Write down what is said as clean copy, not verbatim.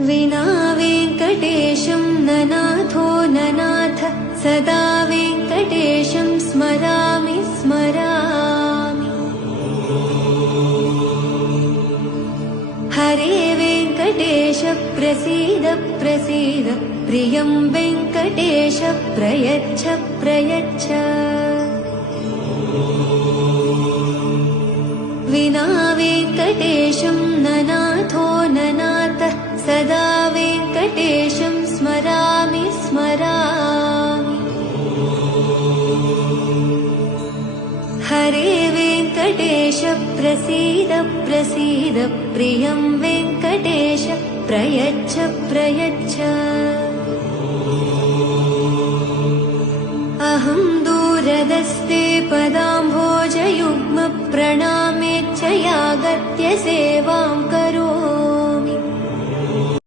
विना वेङ्कटेशं ननाथो ननाथ सदा वेङ्कटेशं स्मरामि स्मरामि। हरे वेङ्कटेश प्रसीद प्रसीद प्रियं वेङ्कटेश प्रयच्छ प्रयच्छ। विना वेङ्कटेशं ननाथो ननाथ सदा वेङ्कटेशं स्मरामि स्मरामि। हरे वेङ्कटेश प्रसीद प्रसीद प्रियं वेङ्कटेश प्रयच्छ प्रयच्छ। अहं दूरदस्ते पदाम्भोजयुग्म प्रणामेच्छ यागत्य सेवां करोमि।